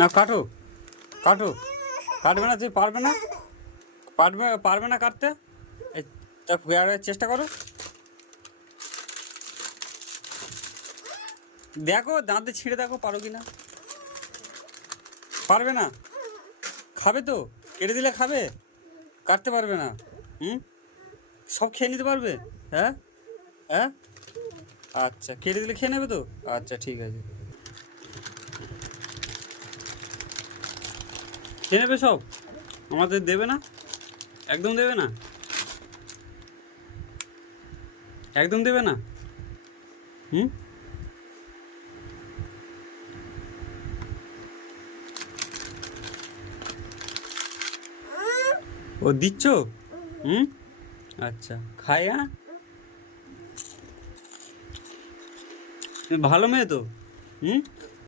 না কাটো, কাটো, কাটবে না, তুই পারবে না, পারবে না কাটতে। এই তা চেষ্টা করো, দেখো দাঁতে ছিঁড়ে দেখো পারো কি না। পারবে না, খাবে তো, কেটে দিলে খাবে, কাটতে পারবে না। হুম, সব খেয়ে নিতে পারবে? হ্যাঁ, হ্যাঁ, আচ্ছা কেটে দিলে খেয়ে নেবে তো, আচ্ছা ঠিক আছে, খেয়ে নেবে সব, আমাদের দেবে না, একদম দেবে না, একদম দেবে না। হুম, ও দিচ্ছ? হুম, আচ্ছা খায়। হ্যাঁ, তুমি ভালো মেয়ে তো। হুম,